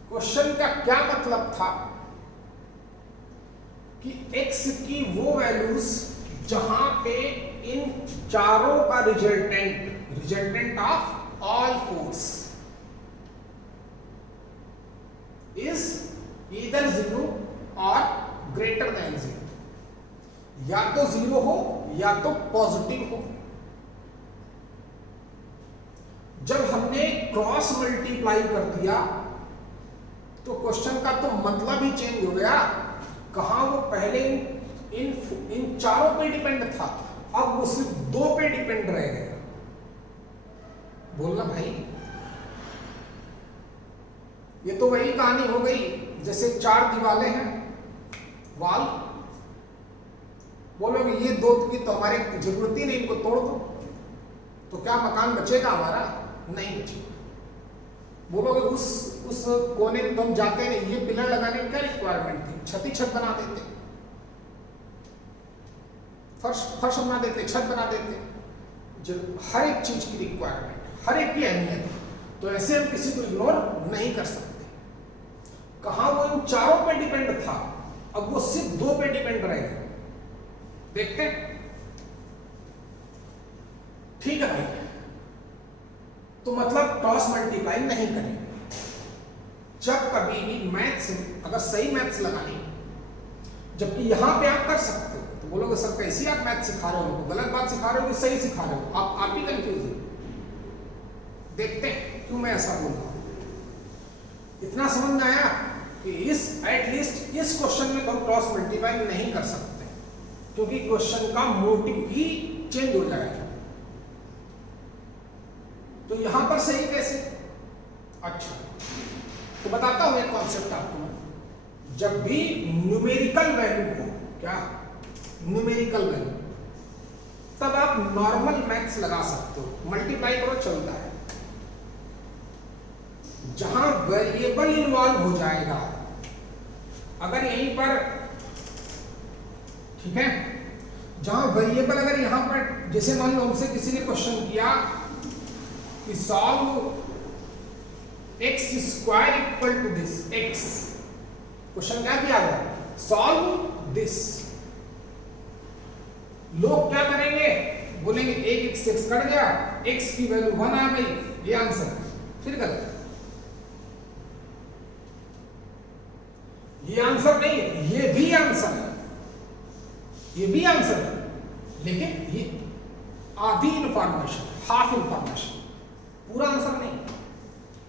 क्वेश्चन का क्या मतलब था कि x की वो वैल्यूज जहां पे इन चारों का resultant of all force is either 0 और ग्रेटर देन 0, या तो 0 हो या तो पॉजिटिव हो। जब हमने क्रॉस मल्टीप्लाई कर दिया तो क्वेश्चन का तो मतलब ही चेंज हो गया। कहां वो पहले इन चारों पे डिपेंड था, अब वो सिर्फ 2 पे डिपेंड रह गया। बोलना भाई, ये तो वही कहानी हो गई जैसे 4 दीवारें हैं, वाल, बोलोगे ये 2 की तो हमारे जरूरत ही नहीं, इनको तोड़ दो तो क्या मकान बचेगा हमारा, नहीं बचेगा। बोलोगे उस कोने में हम जाते नहीं, ये पिलर लगाने की क्या रिक्वायरमेंट थी, छत बना देते, फर्श बना देते, छत बना देते। जो हर एक चीज की रिक्वायरमेंट, हर एक की अहमियत, तो ऐसे हम किसी को इग्नोर नहीं कर सकते। कहां वो इन चारों पे डिपेंड था, अब वो सिर्फ 2 पे डिपेंड रहेगा। देखते हैं, ठीक है भाई, तो मतलब क्रॉस मल्टीप्लाई नहीं करेंगे। जब कभी भी मैथ्स, अगर सही मैथ्स लगानी, जबकि यहां पे आप कर सकते हो, तो बोलोगे सर कैसी आप मैथ्स सिखा रहे हो, गलत बात सिखा रहे हो कि सही सिखा रहे हो, आप ही कंफ्यूज हो। देखते हैं क्यों मैं ऐसा बोल रहा हूं। इतना समझ में आया कि एटलीस्ट इस क्वेश्चन में हम क्रॉस मल्टीप्लाई नहीं कर सकते, क्योंकि क्वेश्चन का मोटिव ही चेंज हो जाएगा। तो यहां पर सही कैसे, अच्छा तो बताता हूं एक कॉन्सेप्ट आपको मैं। जब भी न्यूमेरिकल वैल्यू हो, क्या न्यूमेरिकल वैल्यू, तब आप नॉर्मल मैथ्स लगा सकते हो, मल्टीप्लाई करो चलता है। जहां वेरिएबल इन्वॉल्व हो जाएगा, अगर यहीं पर, ठीक है, जहां वेरिएबल, अगर यहां पर जैसे मान लो हमसे किसी ने क्वेश्चन किया कि solve x square equal to this, x question क्या किया गया, सॉल्व दिस। लोग क्या करेंगे, बोलेंगे एक x कट गया, x की वैल्यू 1 आ गई, ये आंसर, फिर गलत। ये आंसर नहीं है, ये भी आंसर है, ये भी आंसर है, लेकिन ये आधी इंफॉर्मेशन, हाफ इंफॉर्मेशन, पूरा आंसर नहीं।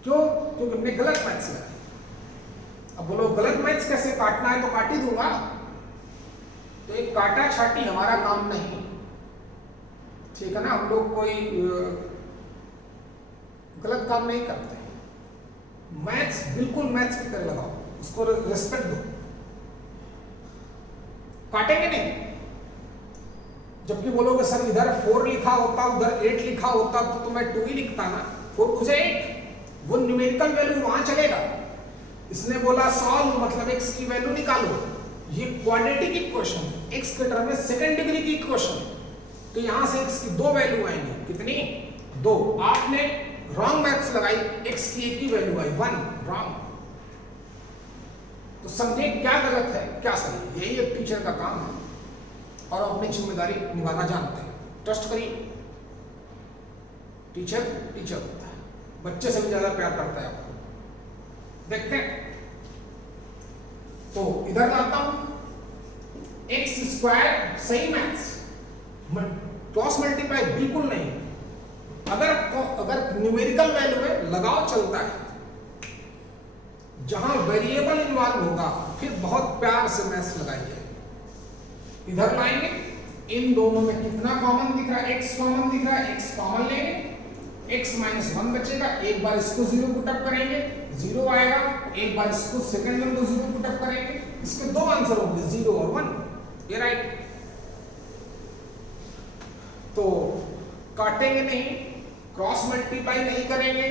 क्यों, क्योंकि हमने गलत मैथ्स लगाई। अब बोलो गलत मैथ्स कैसे, काटना है तो काट ही दूंगा, तो एक काटा छाटी हमारा काम नहीं, ठीक है ना। हम लोग कोई गलत काम नहीं करते। मैथ्स बिल्कुल मैथ्स की तरह लगाओ, उसको रिस्पेक्ट दो। काटेंगे नहीं। जबकि बोलोगे सर इधर 4 लिखा होता, उधर 8 लिखा होता तो मैं 2 ही लिखता ना, 4 मुझे 8, वो न्यूमेरिकल वैल्यू वहां चलेगा। इसने बोला सॉल्व मतलब x की वैल्यू निकालो, ये क्वाड्रेटिक इक्वेशन है, x के टर्म में सेकंड डिग्री की इक्वेशन, तो यहां से x की 2 वैल्यू आएंगी, कितनी 2। आपने रॉन्ग मैथ्स लगाई, x की एक ही वैल्यू आई 1, रॉन्ग। तो समझे क्या गलत है क्या सही, यही एक टीचर का काम है और अपनी जिम्मेदारी निभाना जानते हैं। ट्रस्ट करिए, टीचर टीचर होता है, बच्चे से भी ज्यादा प्यार करता है आपको। देखते हैं, तो इधर आता हूं, एक्स स्क्वायर सही मैथ्स, क्रॉस मल्टीप्लाई बिल्कुल नहीं। अगर न्यूमेरिकल वैल्यू में लगाव चलता है, जहां वेरिएबल इन्वॉल्व होगा फिर बहुत प्यार से मैथ्स लगाई जाएगी। इधर लाएंगे, इन दोनों में कितना कॉमन दिख रहा है, x कॉमन दिख रहा है, x कॉमन लेंगे, x -1 बचेगा, एक बार इसको 0 पुटअप करेंगे 0 आएगा, एक बार इसको सेकंड में 0 पुटअप करेंगे, इसके 2 आंसर होंगे 0 और 1, ये राइट। तो काटेंगे नहीं, क्रॉस मल्टीप्लाई नहीं करेंगे,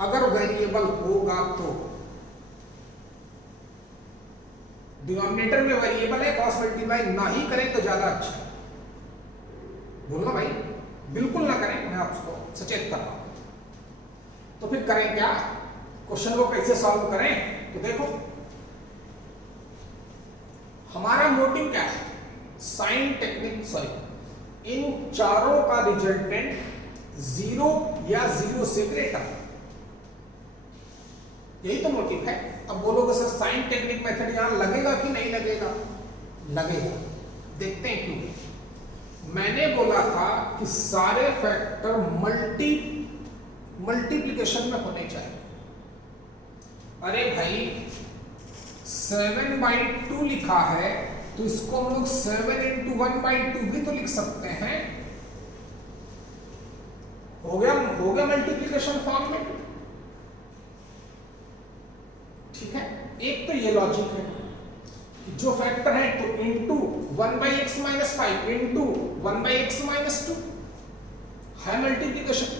अगर वेरिएबल होगा तो डिनोमिनेटर में वेरिएबल है, क्रॉस मल्टीप्लाई ना ही करें तो ज्यादा अच्छा है। बोलना भाई, बिल्कुल ना करें, मैं आपको सचेत कर रहा हूं। तो फिर करें क्या, क्वेश्चन को कैसे सॉल्व करें, तो देखो हमारा मोटिव क्या है, साइन टेक्निक सॉरी, इन चारों का रिजल्टेंट 0 या 0 से ग्रेटर, यही तो मोटिव है। अब बोलोगे सर साइन टेक्निक मेथड यहां लगेगा कि नहीं लगेगा, लगेगा। देखते हैं क्यों। मैंने बोला था कि सारे फैक्टर मल्टीप्लिकेशन में होने चाहिए। अरे भाई 7/2 लिखा है तो इसको हम लोग 7 × 1/2 भी तो लिख सकते हैं। हो गया मल्टीप्लिकेशन फॉर्म में, ठीक है। एक तो ये लॉजिक है कि जो फैक्टर है तो इनटू 1/x - 5 इनटू 1/x - 2 है multiplication.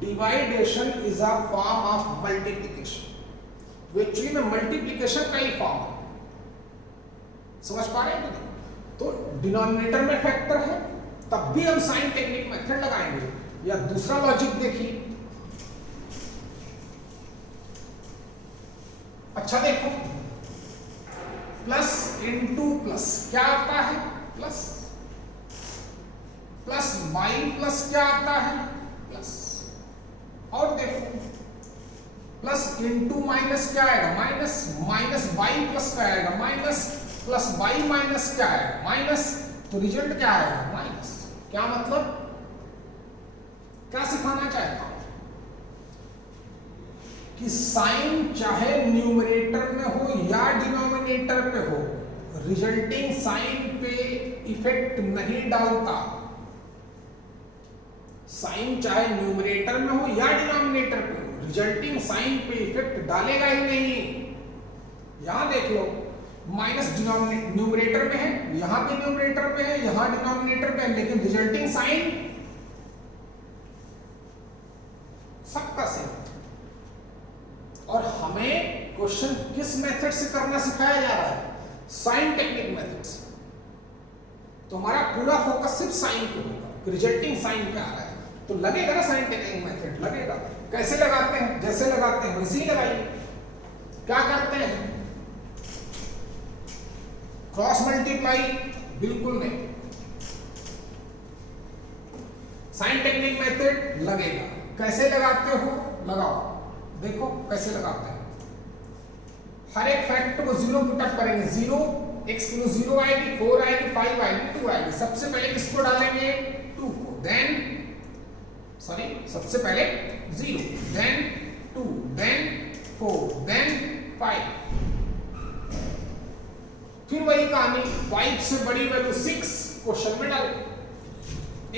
Division is a form of multiplication, वो एक्चुअली में मल्टीप्लिकेशन का ही फॉर्म है। समझ पा रहे हैं कि नहीं? तो डिनोमिनेटर में फैक्टर है तब भी हम साइन टेक्निक मेथड लगाएंगे। या दूसरा लॉजिक देखिए, अच्छा देखो, प्लस इनटू प्लस क्या आता है, प्लस प्लस बाई प्लस क्या आता है, प्लस। और देखो प्लस इनटू माइनस क्या आएगा, माइनस, माइनस बाई प्लस क्या आएगा, माइनस, प्लस बाई माइनस क्या आएगा, माइनस। तो रिजल्ट क्या आएगा, माइनस। क्या मतलब, क्या सिखाना चाहता हूं कि साइन चाहे न्यूमरेटर में हो या डिनोमिनेटर पे हो, रिजल्टिंग साइन पे इफेक्ट नहीं डालता। साइन चाहे न्यूमरेटर में हो या डिनोमिनेटर पे हो, रिजल्टिंग साइन पे इफेक्ट डालेगा ही नहीं। यहां देख लो, माइनस न्यूमरेटर में है, यहां भी न्यूमरेटर में है, यहां डिनोमिनेटर पे है, लेकिन रिजल्टिंग साइन सबका सेम। और हमें क्वेश्चन किस मेथड से करना सिखाया जा रहा है, साइन टेक्निक मेथड से। तो हमारा पूरा फोकस सिर्फ साइन पे होगा, रिजल्टिंग साइन क्या आ रहा है। तो लगेगा ना साइन टेक्निक मेथड, लगेगा। कैसे लगाते हैं, जैसे लगाते हैं वैसे ही लगाइए। क्या करते हैं, क्रॉस मल्टीप्लाई बिल्कुल नहीं, साइन टेक्निक मेथड लगेगा। कैसे लगाते हो, लगाओ, देखो कैसे लगाते हैं। हर एक फैक्टर को 0 पुटअप करेंगे, 0, x की 0 आएगी, 4 आएगी, 5 आएगी, 2 आएगी। सबसे पहले किसको डालेंगे, 2 को, देन सॉरी सबसे पहले 0, देन 2, देन 4, देन 5। फिर वही कहानी, 5 से बड़ी वैल्यू 6 क्वेश्चन में डालो,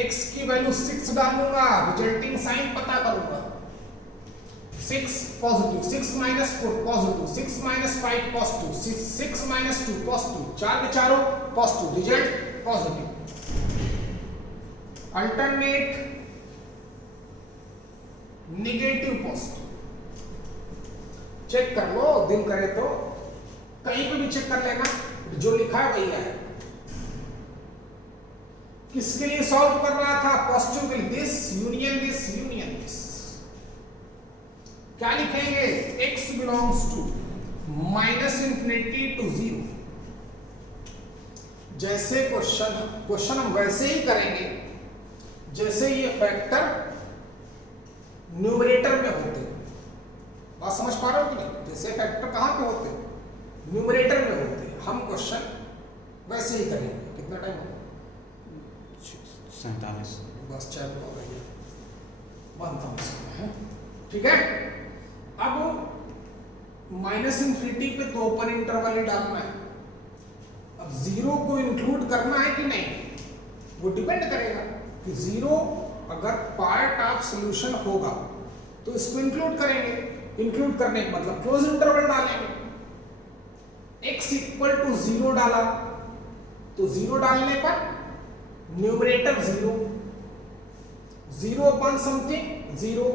x की वैल्यू 6 डालूंगा, रिजल्टिंग साइन पता करूंगा, 6 positive, 6 minus 4 positive, 6 minus 5 positive, 6 minus 2 positive, 4 के चारों positive, result positive. Alternate negative positive, check कर लो, दिल करे तो कहीं पे भी चेक कर लेना, जो लिखा है वही है। किसके लिए सॉल्व कर रहा था? पॉजिटिव के लिए, this union this union this. क्या लिखेंगे? x belongs to minus infinity to 0। जैसे क्वेश्चन हम वैसे ही करेंगे जैसे ये फैक्टर न्यूमरेटर में होते। बात समझ पा रहे हो कि नहीं? जैसे फैक्टर कहां पे होते? न्यूमरेटर में होते। हम क्वेश्चन वैसे ही करेंगे। कितना टाइम हो? 47। बस चैट हो गई है, बनता हूं इसको, ठीक है। अब माइनस इंफिनिटी पे तो ओपन इंटरवल ही डालना है। अब 0 को इंक्लूड करना है कि नहीं, वो डिपेंड करेगा कि 0 अगर पार्ट ऑफ सॉल्यूशन होगा तो इसको इंक्लूड करेंगे। इंक्लूड करने का मतलब क्लोज इंटरवल डालेंगे। x इक्वल टू 0 डाला तो 0 डालने पर न्यूमरेटर 0, 0 अपॉन समथिंग 0,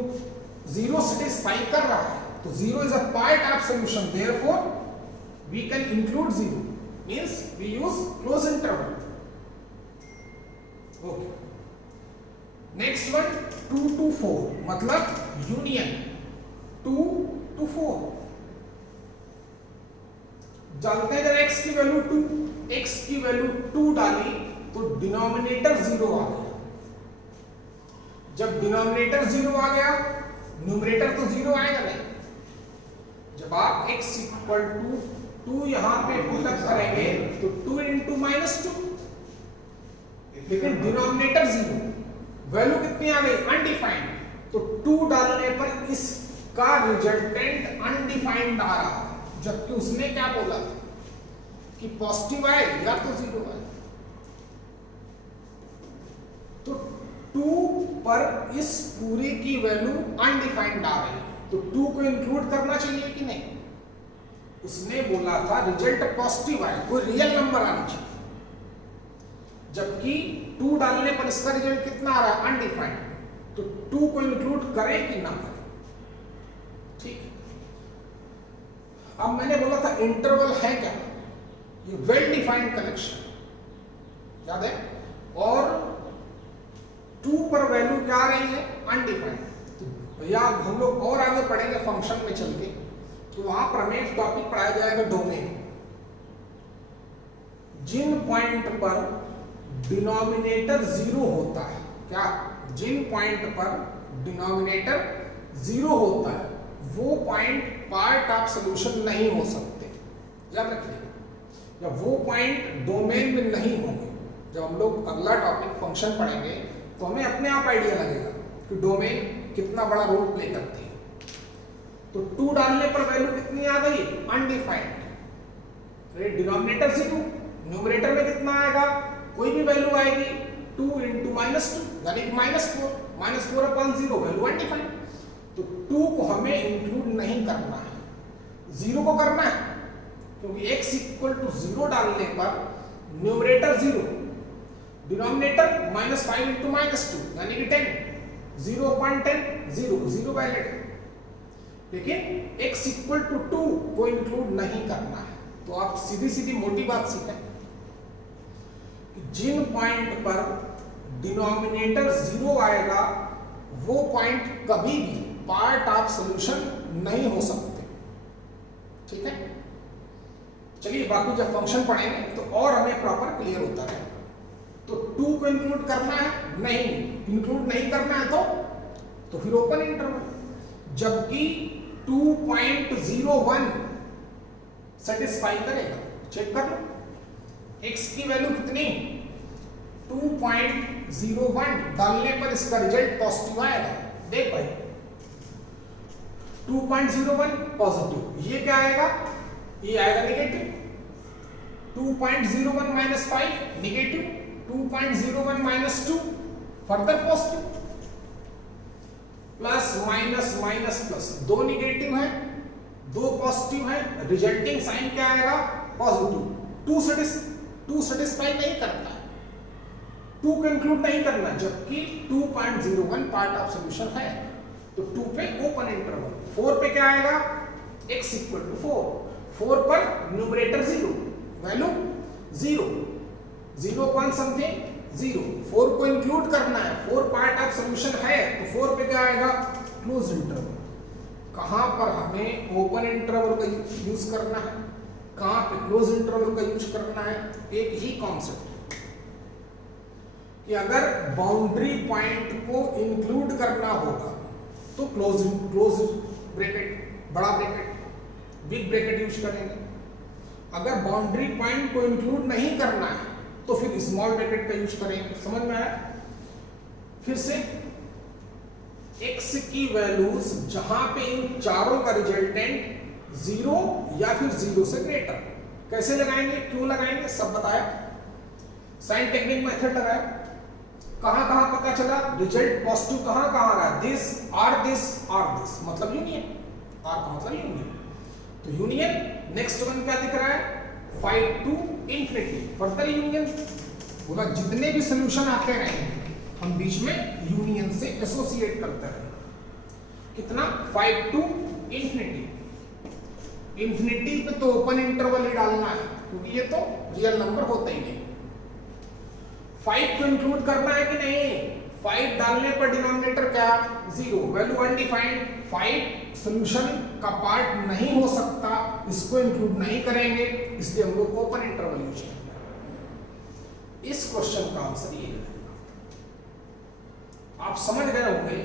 0 सेटिस्फाई कर रहा है तो 0 is a part of solution, therefore we can include 0, means we use close interval. Okay, next one 2 to 4 मतलब यूनियन 2 to 4। जानते हैं जब x की वैल्यू 2, x की वैल्यू 2 डाली तो डिनोमिनेटर 0 आ गया। जब डिनोमिनेटर 0 आ गया न्यूमरेटर तो 0 आएगा नहीं। जब आप x इक्वल टू 2 यहां पे पुटअप करेंगे तो 2 इंटू माइनस 2, लेकिन डिनोमिनेटर 0, वैल्यू कितनी आ गई? अनडिफाइंड। तो 2 डालने पर इसका रिजल्टेंट अनडिफाइंड आ रहा है, जबकि उसने क्या बोला कि पॉजिटिव आए या तो 0 आए। तो 2 पर इस पूरे की वैल्यू अनडिफाइंड आ रही है, तो 2 को इंक्लूड करना चाहिए कि नहीं? उसने बोला था रिजल्ट पॉजिटिव आए, कोई रियल नंबर आना चाहिए, जबकि 2 डालने पर इसका रिजल्ट कितना आ रहा है? अनडिफाइंड। तो 2 को इंक्लूड करें कि ना करें? ठीक। अब मैंने बोला था इंटरवल है क्या? ये वेल डिफाइंड कनेक्शन, याद है। और 2 पर वैल्यू क्या आ रही है? अनडिफाइंड। तो या हम लोग और आगे पढ़ेंगे फंक्शन में चल के, तो वहां पर हमें एक टॉपिक पढ़ाया जाएगा डोमेन। जिन पॉइंट पर डिनोमिनेटर 0 होता है, क्या? जिन पॉइंट पर डिनोमिनेटर 0 होता है वो पॉइंट पार्ट ऑफ सॉल्यूशन नहीं हो सकते, याद रखिएगा। या वो पॉइंट डोमेन में नहीं होंगे। जब हम लोग अगला टॉपिक फंक्शन पढ़ेंगे तो हमें अपने आप आइडिया लगेगा कि डोमेन कितना बड़ा रोल प्ले करती है। तो 2 डालने पर वैल्यू कितनी आ गई? अनडिफाइंड। डिनोमिनेटर 0, न्यूमरेटर में कितना आएगा? कोई भी वैल्यू आएगी 2 इंटू माइनस 2 यानी कि -4, -4 अपॉन 0, वैल्यू अनडिफाइंड। तो 2 को हमें इंक्लूड नहीं करना है, 0 को करना है, क्योंकि x इक्वल टू 0 डालने पर न्यूमरेटर 0, डिनोमिनेटर -5 इंटू -2 यानी कि 10, 0.10, 0 वैलिड है। लेकिन x इक्वल टू 2 को इंक्लूड नहीं करना है। तो आप सीधी सीधी मोटी बात सीखें कि जिन पॉइंट पर डिनोमिनेटर 0 आएगा वो पॉइंट कभी भी पार्ट ऑफ सॉल्यूशन नहीं हो सकते, ठीक है। चलिए बाकी जब फंक्शन पढ़ेंगे तो और हमें प्रॉपर क्लियर होता रहेगा। तो 2 को इंक्लूड करना है? नहीं। इंक्लूड नहीं करना है तो फिर ओपन इंटरवल। जबकि 2.01 सेटिस्फाई करेगा। चेक कर लो, x की वैल्यू कितनी? 2.01 डालने पर इसका रिजल्ट पॉजिटिव आएगा। देख भाई 2.01 पॉजिटिव, ये क्या आएगा? ये आएगा negative. 2.01 minus 5 negative, 2.01 minus 2 further positive, plus minus minus plus, दो निगेटिव है दो पॉजिटिव है, रिजल्टिंग साइन क्या आएगा? पॉजिटिव। टू सेटिस्फाई नहीं करता है, टू कंक्लूड नहीं करना, जबकि 2.01 पार्ट ऑफ सॉल्यूशन है तो 2 पे ओपन इंटरवल, 4 पे क्या आएगा? x इक्वल टू 4 पर न्यूमरेटर 0, वैल्यू 0, 0 समथिंग 0, 4 को इंक्लूड करना है, 4 पार्ट ऑफ सॉल्यूशन है तो 4 पे क्या आएगा? Close interval. कहां पर हमें ओपन इंटरवल का यूज करना है, कहां पे क्लोज इंटरवल का यूज करना है? एक ही कॉन्सेप्ट कि अगर बाउंड्री पॉइंट को इंक्लूड करना होगा तो क्लोज ब्रैकेट, बड़ा ब्रैकेट, बिग ब्रैकेट यूज करेंगे। अगर बाउंड्री पॉइंट को इंक्लूड नहीं करना है तो फिर स्मॉल ब्रैकेट का यूज करेंगे। समझ में आया? फिर से x की वैल्यूज जहां पे इन चारों का रिजल्टेंट 0 या फिर 0 से ग्रेटर, कैसे लगाएंगे, क्यों लगाएंगे, सब बताया। साइन टेक्निक मेथड लगाया। कहां कहां पता चला रिजल्ट पॉजिटिव कहां कहां रहा? दिस और दिस और दिस, मतलब यूनियन, और का मतलब यूनियन, तो यूनियन। नेक्स्ट वन क्या दिख रहा है? 5 to infinity, फर्दर यूनियन। बोला जितने भी सॉल्यूशन आते रहेंगे हम बीच में यूनियन से एसोसिएट करते रहेंगे। कितना? 5 to infinity। इंफिनिटी पे तो ओपन इंटरवल ही डालना है क्योंकि ये तो रियल नंबर होता ही नहीं। 5 को इंक्लूड करना है कि नहीं? 5 डालने पर डिनोमिनेटर क्या? 0, वैल्यू अनडिफाइंड। 5 सॉल्यूशन का पार्ट नहीं हो सकता, इसको इंक्लूड नहीं करेंगे, इसलिए हम लोग ओपन इंटरवल यूज करेंगे। इस क्वेश्चन का आंसर ये है। आप समझ गए होंगे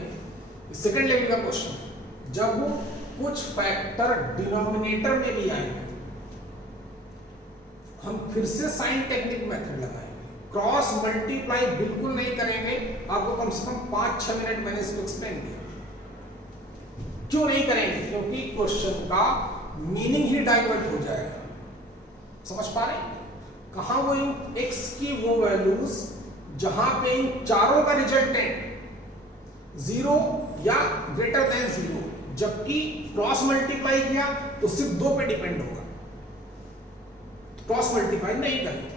सेकंड लेवल का क्वेश्चन, जब कुछ फैक्टर डिनोमिनेटर में भी आएंगे हम फिर से साइन टेक्निक मेथड लगाएंगे। क्रॉस मल्टीप्लाई बिल्कुल नहीं करेंगे, आपको कम से कम 5-6 मिनट मैंने इसको एक्सप्लेन किया। क्यों नहीं करेंगे? क्योंकि क्वेश्चन का मीनिंग ही डाइवर्ट हो जाएगा। समझ पा रहे? कहां वो x की वो वैल्यूज जहां पे इन चारों का रिजल्टेंट 0 या ग्रेटर देन 0, जबकि क्रॉस मल्टीप्लाई किया तो सिर्फ 2 पे डिपेंड होगा, क्रॉस मल्टीप्लाई नहीं करेंगे।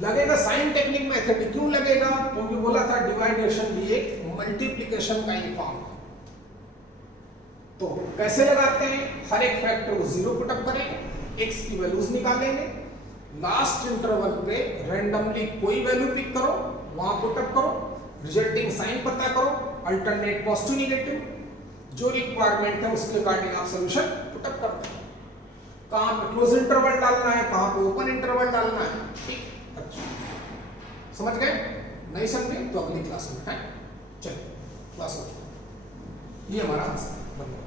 लगेगा साइन टेक्निक मेथड। क्यों लगेगा? क्योंकि बोला था डिवाइडेशन भी एक मल्टीप्लिकेशन का ही फॉर्म है। तो कैसे लगाते हैं? हर एक फैक्टर को 0 पुट अप करेंगे, x की वैल्यूज निकालेंगे, लास्ट इंटरवल पे रैंडमली कोई वैल्यू पिक करो, वहां पुट अप करो, रिजल्टिंग साइन पता करो, अल्टरनेट पॉजिटिव नेगेटिव, जो रिक्वायरमेंट है उसके अकॉर्डिंग आप सॉल्यूशन पुट अप करते हैं। कहां पे क्लोज इंटरवल डालना है, कहां पे ओपन इंटरवल डालना है, ठीक? अच्छा, समझ गए? नहीं समझे तो अगली क्लास में है। चलिए क्लास ये हमारा आंसर बन गया।